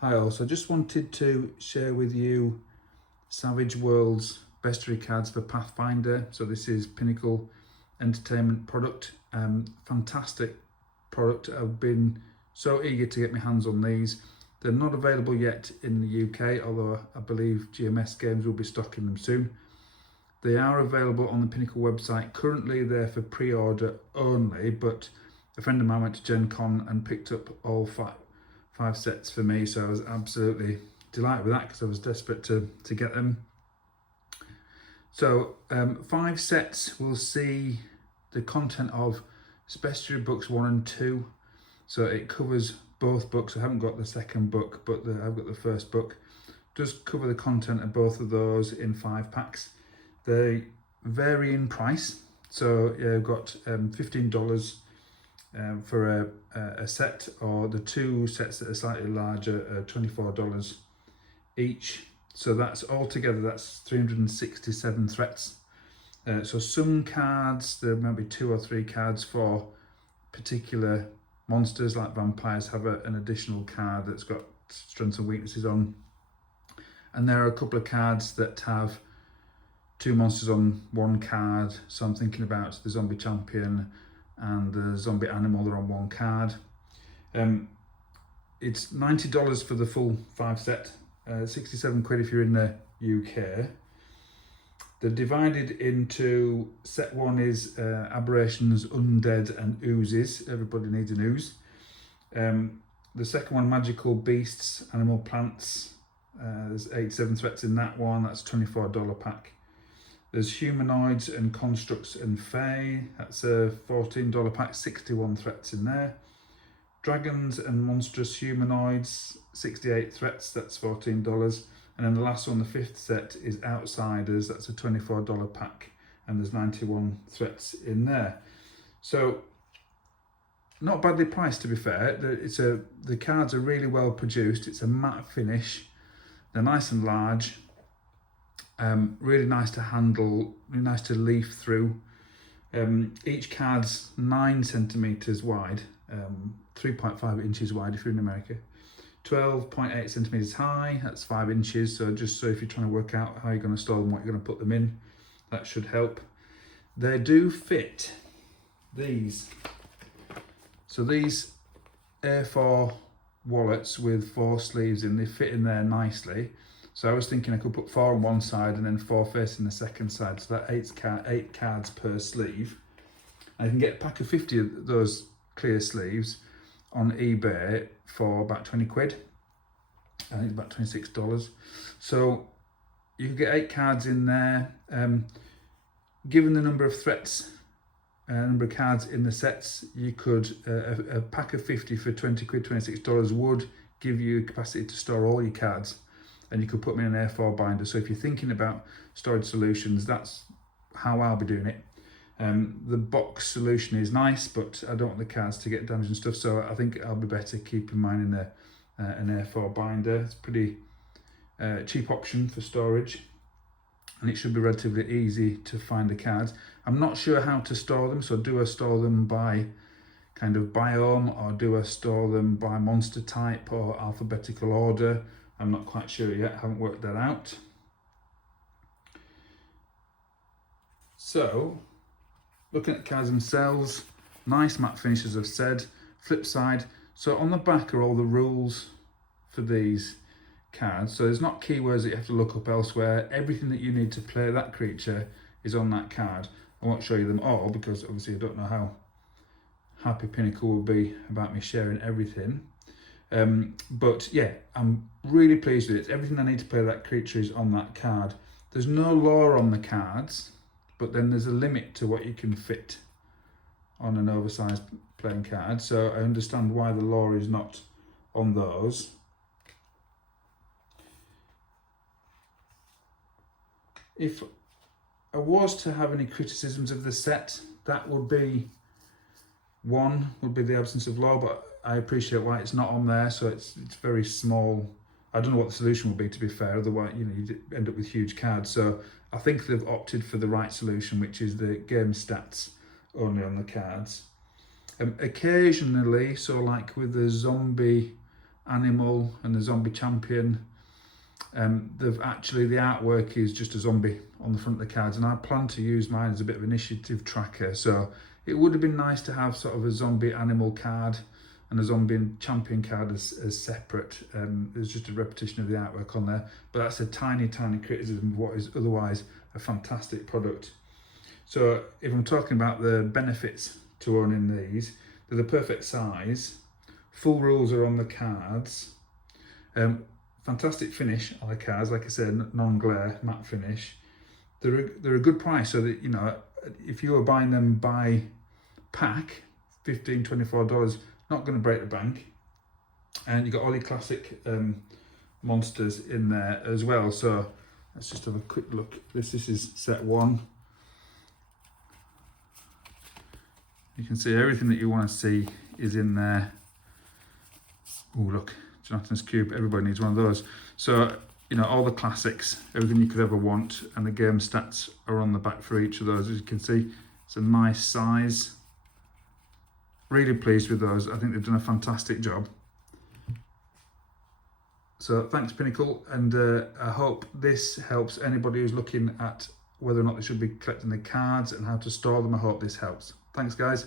Hi all, so I just wanted to share with you Savage Worlds Bestiary Cards for Pathfinder. So this is Pinnacle Entertainment product. Fantastic product. I've been so eager to get my hands on these. They're not available yet in the UK, although I believe GMS Games will be stocking them soon. They are available on the Pinnacle website. Currently they're for pre-order only, but a friend of mine went to Gen Con and picked up all five sets for me, so I was absolutely delighted with that because I was desperate to get them. So 5 sets will see the content of Bestiary books 1 and 2, so it covers both books. I haven't got the second book, but I've got the first book. It does cover the content of both of those in 5 packs. They vary in price, so you've got $15 for a set, or the 2 sets that are slightly larger are $24 each. So that's altogether, that's 367 threats. So some cards, there might be 2 or 3 cards for particular monsters, like vampires have an additional card that's got strengths and weaknesses on. And there are a couple of cards that have 2 monsters on 1 card. So I'm thinking about the Zombie Champion and the Zombie Animal, they're on 1 card. It's $90 for the full 5 set, 67 quid if you're in the UK. They're divided into, set 1 is Aberrations, Undead and Oozes. Everybody needs an ooze. The second one, Magical Beasts, Animal Plants. There's 87 threats in that one, that's $24 pack. There's Humanoids and Constructs and Fae, that's a $14 pack, 61 threats in there. Dragons and Monstrous Humanoids, 68 threats, that's $14. And then the last one, the 5th set, is Outsiders, that's a $24 pack, and there's 91 threats in there. So, not badly priced, to be fair. The cards are really well produced, it's a matte finish, they're nice and large. Really nice to handle, really nice to leaf through. Each card's 9 centimeters wide, 3.5 inches wide if you're in America, 12.8 centimeters high, that's 5 inches. So just so if you're trying to work out how you're going to store them, what you're going to put them in, that should help. They do fit these. So these A4 wallets with 4 sleeves in, they fit in there nicely. So I was thinking I could put 4 on one side and then 4 facing the second side, so that 8 cards per sleeve. I can get a pack of 50 of those clear sleeves on eBay for about 20 quid. I think about $26. So you can get 8 cards in there. Given the number of threats, number of cards in the sets, you could, a pack of 50 for 20 quid, $26 would give you capacity to store all your cards. And you could put them in an A4 binder. So if you're thinking about storage solutions, that's how I'll be doing it. The box solution is nice, but I don't want the cards to get damaged and stuff, so I think I'll be better keeping mine in an A4 binder. It's a pretty cheap option for storage, and it should be relatively easy to find the cards. I'm not sure how to store them, so do I store them by kind of biome, or do I store them by monster type or alphabetical order? I'm not quite sure yet, haven't worked that out. So, looking at the cards themselves, nice matte finish as I've said. Flip side, so on the back are all the rules for these cards. So there's not keywords that you have to look up elsewhere. Everything that you need to play that creature is on that card. I won't show you them all because obviously I don't know how happy Pinnacle will be about me sharing everything. But yeah, I'm really pleased with it. Everything I need to play that creature is on that card. There's no lore on the cards, but then there's a limit to what you can fit on an oversized playing card. So I understand why the lore is not on those. If I was to have any criticisms of the set, that would be the absence of lore, but I appreciate why it's not on there. So it's very small. I don't know what the solution would be, to be fair, otherwise you end up with huge cards. So I think they've opted for the right solution, which is the game stats only on the cards. Occasionally, so like with the Zombie animal and the zombie champion. They've actually, the artwork is just a zombie on the front of the cards, and I plan to use mine as a bit of initiative tracker. So it would have been nice to have sort of a zombie animal card and a zombie champion card as separate. There's just a repetition of the artwork on there, but that's a tiny criticism of what is otherwise a fantastic product. So if I'm talking about the benefits to owning these, they're the perfect size. Full rules are on the cards. Fantastic finish on the cards, like I said, non-glare matte finish. They're a good price, so that, you know, if you were buying them by pack, $15, $24, not going to break the bank. And you've got all your classic monsters in there as well. So let's just have a quick look. This is set one. You can see everything that you want to see is in there. Oh, look, Jonathan's Cube, everybody needs one of those. So, you know, all the classics, everything you could ever want, and the game stats are on the back for each of those. As you can see, it's a nice size. Really pleased with those. I think they've done a fantastic job. So thanks, Pinnacle, and I hope this helps anybody who's looking at whether or not they should be collecting the cards and how to store them. I hope this helps. Thanks, guys.